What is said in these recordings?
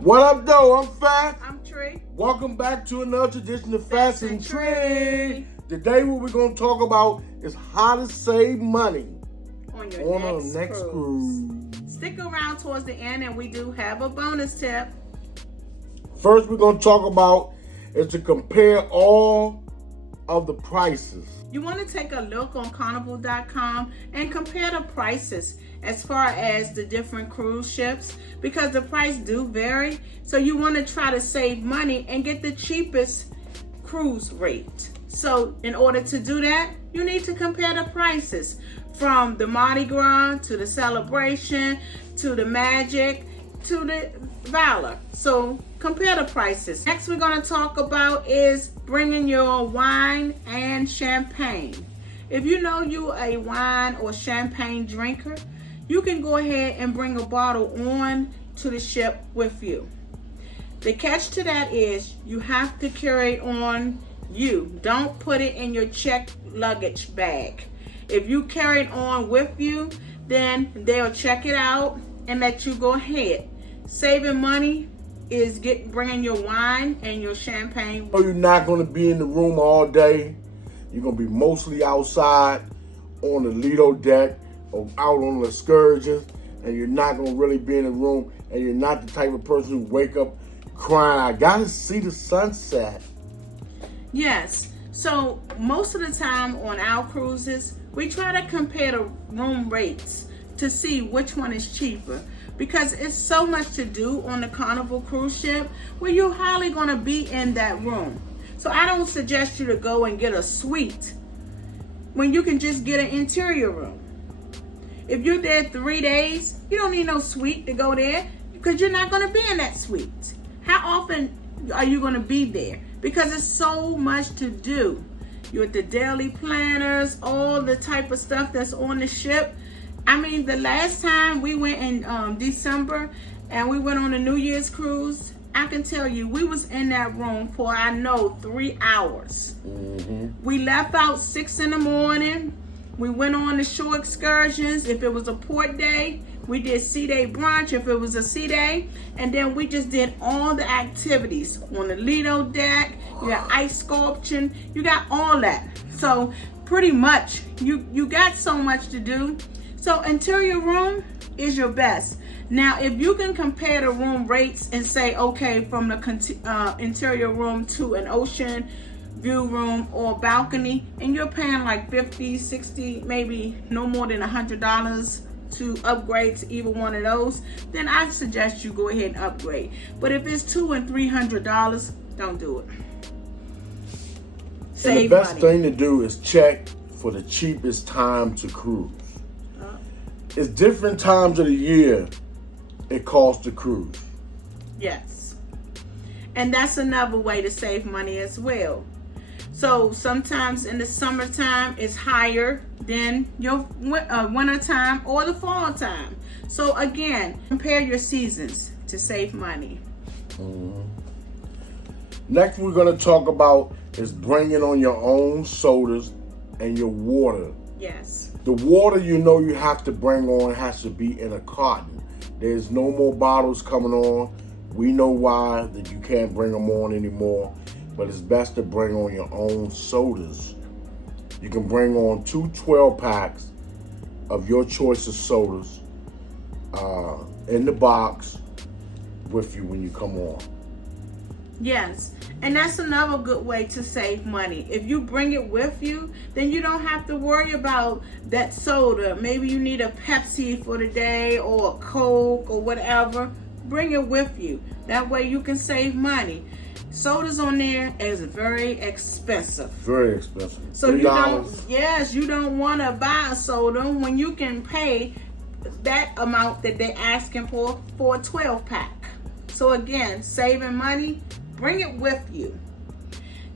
What up, though? I'm Fat. I'm Tree. Welcome back to another edition of Fast and Tree. Today, what we're going to talk about is how to save money on your next cruise. Stick around towards the end, and we do have a bonus tip. First, we're going to talk about is to compare all of the prices. You want to take a look on Carnival.com and compare the prices as far as the different cruise ships, because the price do vary. So you want to try to save money and get the cheapest cruise rate. So in order to do that, you need to compare the prices from the Mardi Gras to the Celebration to the Magic to the Valor. So compare the prices. Next we're going to talk about is bringing your wine and champagne. If you know you're a wine or champagne drinker, you can go ahead and bring a bottle on to the ship with you. The catch to that is you have to carry it on you. Don't put it in your checked luggage bag. If you carry it on with you, then they'll check it out and let you go ahead. Saving money is bringing your wine and your champagne. You're not going to be in the room all day. You're going to be mostly outside on the Lido deck or out on the Excursions, and you're not going to really be in the room, and you're not the type of person who wake up crying, I got to see the sunset. Yes. So most of the time on our cruises, we try to compare the room rates to see which one is cheaper, because it's so much to do on the Carnival cruise ship where you're hardly going to be in that room. So I don't suggest you to go and get a suite when you can just get an interior room. If you're there 3 days, you don't need no suite to go there, because you're not going to be in that suite. How often are you going to be there? Because it's so much to do. You're at the daily planners, all the type of stuff that's on the ship. I mean, the last time we went in December and we went on a New Year's cruise, I can tell you we was in that room for, I know, 3 hours. We left out 6 in the morning. We went on the shore excursions. If it was a port day, we did sea day brunch if it was a sea day. And then we just did all the activities on the Lido deck. You got ice sculpture. You got all that. So pretty much you got so much to do. So interior room is your best. Now, if you can compare the room rates and say, okay, from the interior room to an ocean view room or balcony, and you're paying like $50, $60, maybe no more than $100 to upgrade to either one of those, then I suggest you go ahead and upgrade. But if it's $200 and $300, don't do it. Save the best money. thing to do is check for the cheapest time to cruise. It's different times of the year it costs to cruise. Yes. And that's another way to save money as well. So sometimes in the summertime it's higher than your winter time or the fall time. So again, compare your seasons to save money. Next we're going to talk about is bringing on your own sodas and your water. Yes. The water you have to bring on has to be in a carton. There's no more bottles coming on. We know why that you can't bring them on anymore, but it's best to bring on your own sodas. You can bring on 2 12-packs of your choice of sodas in the box with you when you come on. Yes, and that's another good way to save money. If you bring it with you, then you don't have to worry about that soda. Maybe you need a Pepsi for the day or a Coke or whatever. Bring it with you. That way you can save money. Sodas on there is very expensive. Very expensive. So you don't want to buy a soda when you can pay that amount that they're asking for a 12-pack. So again, saving money, bring it with you.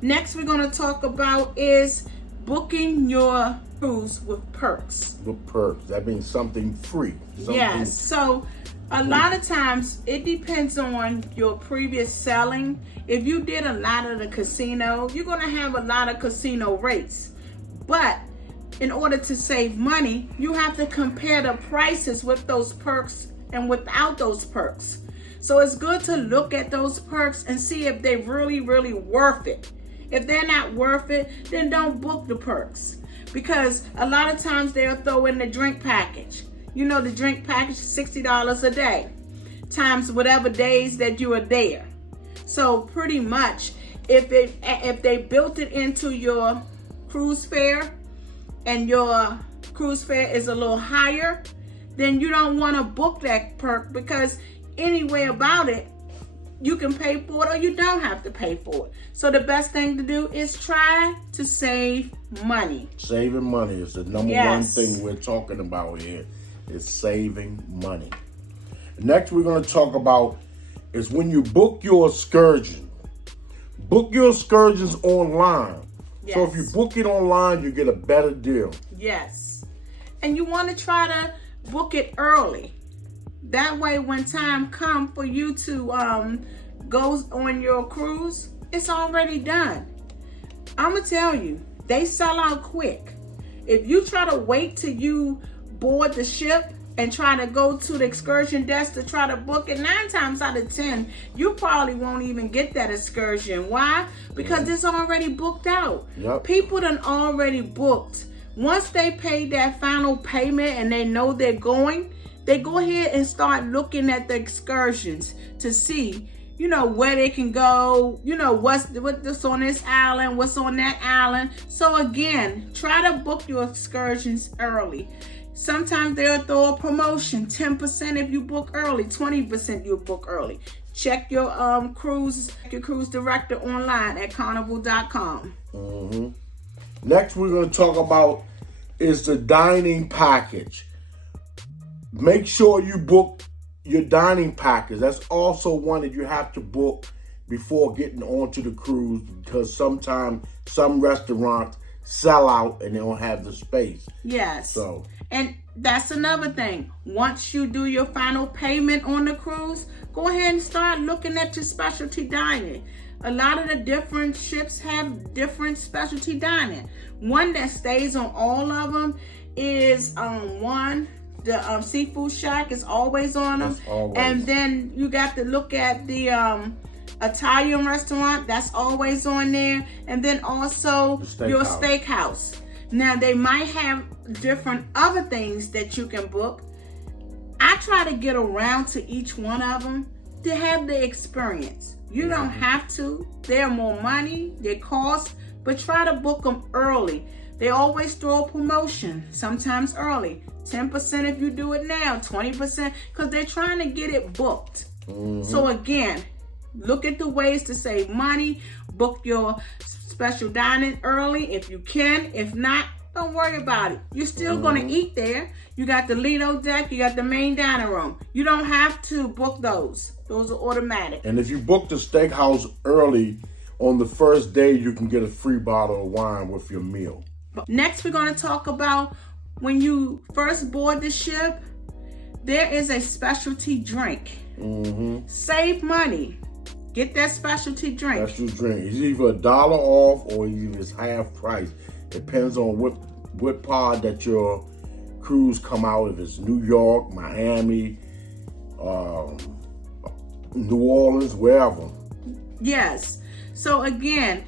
Next we're going to talk about is booking your cruise with perks. With perks. That means something free. Yes. So a lot of times it depends on your previous selling. If you did a lot of the casino, you're going to have a lot of casino rates. But in order to save money, you have to compare the prices with those perks and without those perks. So it's good to look at those perks and see if they're really, really worth it. If they're not worth it, then don't book the perks. Because a lot of times they'll throw in the drink package. You know, the drink package is $60 a day, times whatever days that you are there. So pretty much, if they built it into your cruise fare and your cruise fare is a little higher, then you don't want to book that perk, because anyway about it, you can pay for it or you don't have to pay for it. So the best thing to do is try to save money. Saving money is the number one thing we're talking about here, is saving money. Next we're going to talk about is when you book your excursion. Book your excursions online. Yes. So if you book it online, you get a better deal. Yes. And you want to try to book it early. That way when time comes for you to go on your cruise, it's already done. I'm going to tell you, they sell out quick. If you try to wait till you board the ship and try to go to the excursion desk to try to book it, 9 times out of 10, you probably won't even get that excursion. Why? Because it's already booked out. Yep. People done already booked. Once they pay that final payment and they know they're going, they go ahead and start looking at the excursions to see, you know, where they can go, you know, what's on this island, what's on that island. So again, try to book your excursions early. Sometimes they'll throw a promotion, 10% if you book early, 20% you book early. Check your cruise director online at carnival.com. Mm-hmm. Next we're going to talk about is the dining package. Make sure you book your dining package. That's also one that you have to book before getting onto the cruise, because sometimes some restaurants sell out and they don't have the space. Yes. So, and that's another thing. Once you do your final payment on the cruise, go ahead and start looking at your specialty dining. A lot of the different ships have different specialty dining. One that stays on all of them is the Seafood Shack is always on them. Always. And then you got to look at the Italian restaurant, that's always on there. And then also your steakhouse. Now they might have different other things that you can book. I try to get around to each one of them to have the experience. You don't have to. They're more money, they cost, but try to book them early. They always throw a promotion, sometimes early. 10% if you do it now, 20%, because they're trying to get it booked. Mm-hmm. So again, look at the ways to save money. Book your special dining early if you can. If not, don't worry about it. You're still going to eat there. You got the Lido deck, you got the main dining room. You don't have to book those. Those are automatic. And if you book the steakhouse early, on the first day, you can get a free bottle of wine with your meal. Next, we're going to talk about when you first board the ship, there is a specialty drink. Mm-hmm. Save money. Get that specialty drink. Special drink. It's either $1 off or it's half price. Depends on what part that your cruise come out. If it's New York, Miami, New Orleans, wherever. Yes. So again,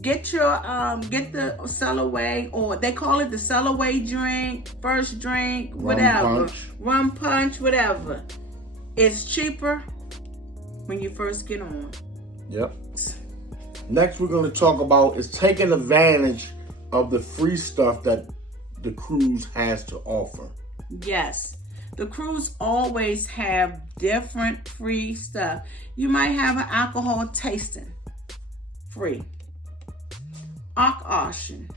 get the sell-away, or they call it the sell-away drink, first drink, whatever. Rum punch, whatever. It's cheaper when you first get on. Yep. Next we're going to talk about is taking advantage of the free stuff that the cruise has to offer. Yes. The cruise always have different free stuff. You might have an alcohol tasting, free. Auction,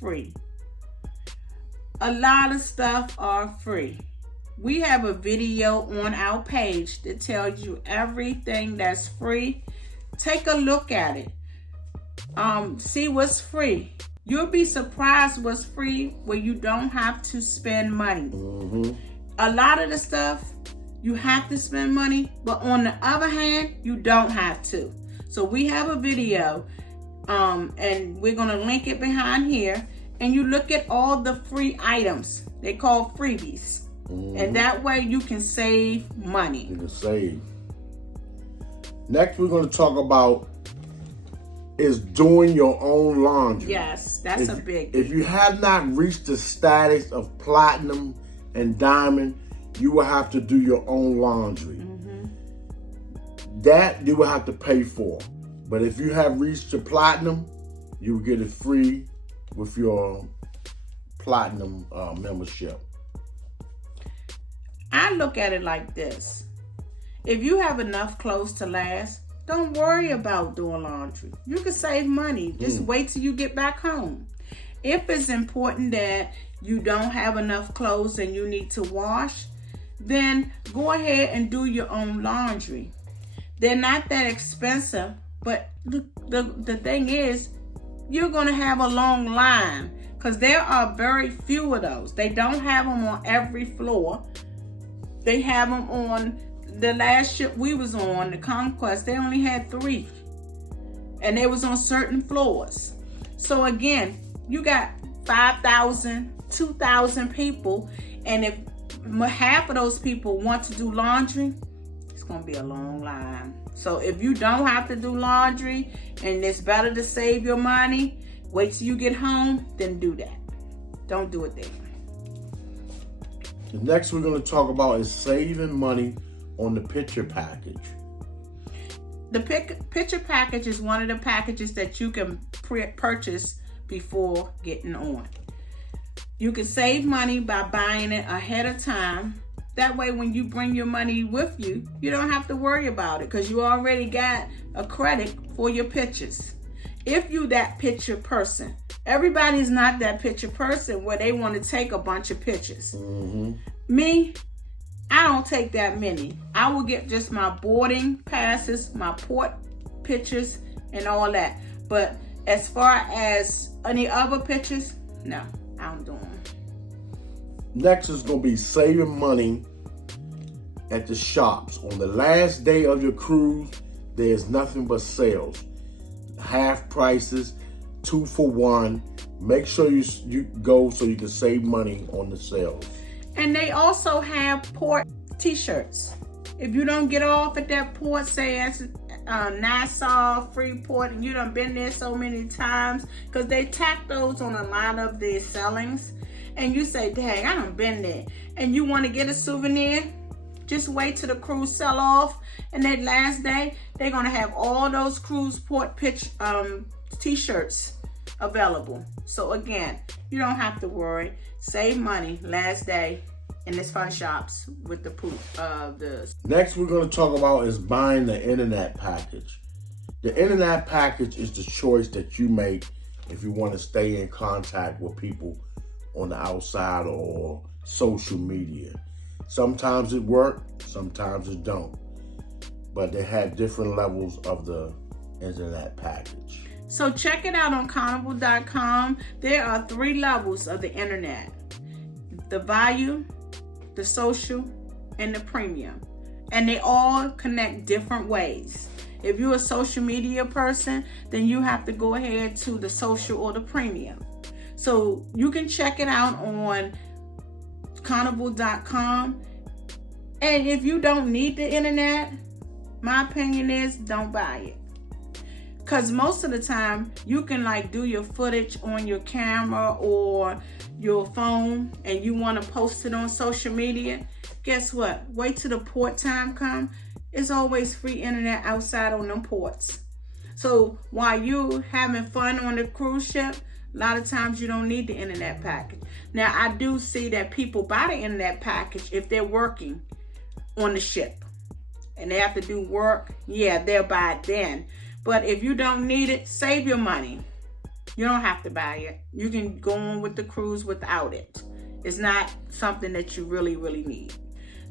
free. A lot of stuff are free. We have a video on our page that tells you everything that's free. Take a look at it. See what's free. You'll be surprised what's free where you don't have to spend money. Mm-hmm. A lot of the stuff you have to spend money, but on the other hand, you don't have to. So we have a video, and we're gonna link it behind here, and you look at all the free items. They call freebies. And that way you can save money. You can save. Next, we're going to talk about is doing your own laundry. Yes, that's a big. If you have not reached the status of platinum and diamond, you will have to do your own laundry. That you will have to pay for. But if you have reached your platinum, you will get it free with your platinum membership. I look at it like this. If you have enough clothes to last, don't worry about doing laundry. You can save money. Just wait till you get back home. If it's important that you don't have enough clothes and you need to wash, then go ahead and do your own laundry. They're not that expensive, but the thing is, you're going to have a long line because there are very few of those. They don't have them on every floor. They have them on the last ship we was on, the Conquest. They only had 3, and they was on certain floors. So again, you got 5,000, 2,000 people, and if half of those people want to do laundry, it's going to be a long line. So if you don't have to do laundry and it's better to save your money, wait till you get home, then do that. Don't do it there. The next we're going to talk about is saving money on the picture package. The picture package is one of the packages that you can purchase before getting on. You can save money by buying it ahead of time. That way when you bring your money with you, you don't have to worry about it because you already got a credit for your pictures. If you that picture person, everybody's not that picture person where they want to take a bunch of pictures. Me, I don't take that many. I will get just my boarding passes, my port pictures, and all that. But as far as any other pictures, no, I don't do them. Next is going to be saving money at the shops. On the last day of your cruise, there's nothing but sales. Half prices, 2 for 1. Make sure you go so you can save money on the sales. And they also have port t-shirts. If you don't get off at that port, say as Nassau, Freeport, and you done been there so many times, because they tack those on a lot of their sellings, and you say, dang, I done been there, and you want to get a souvenir, just wait till the cruise sell off, and that last day, they're going to have all those cruise port t-shirts available. So again, you don't have to worry. Save money last day in this fun shops with the poop of the. Next we're going to talk about is buying the internet package. The internet package is the choice that you make if you want to stay in contact with people on the outside or social media. Sometimes it works, sometimes it don't. But they have different levels of the internet package. So check it out on Carnival.com. There are 3 levels of the internet. The value, the social, and the premium. And they all connect different ways. If you're a social media person, then you have to go ahead to the social or the premium. So you can check it out on Carnival.com. And if you don't need the internet, my opinion is don't buy it. Because most of the time, you can do your footage on your camera or your phone and you want to post it on social media. Guess what? Wait till the port time come. It's always free internet outside on them ports. So while you having fun on the cruise ship, a lot of times you don't need the internet package. Now, I do see that people buy the internet package if they're working on the ship and they have to do work. Yeah, they'll buy it then. But if you don't need it, save your money. You don't have to buy it. You can go on with the cruise without it. It's not something that you really, really need.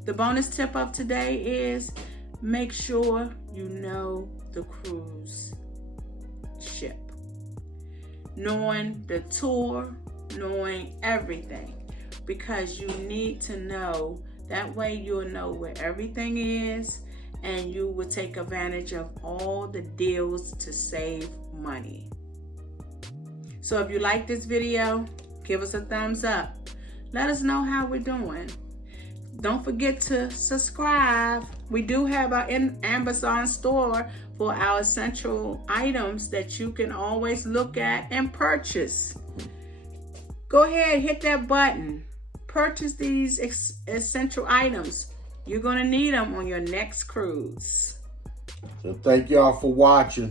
The bonus tip of today is make sure you know the cruise ship. Knowing the tour, knowing everything. Because you need to know. That way you'll know where everything is. And you will take advantage of all the deals to save money. So if you like this video, give us a thumbs up. Let us know how we're doing. Don't forget to subscribe. We do have our Amazon store for our essential items that you can always look at and purchase. Go ahead, hit that button. Purchase these essential items. You're going to need them on your next cruise. So thank y'all for watching.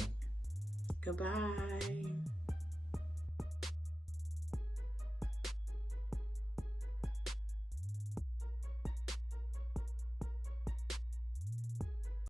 Goodbye.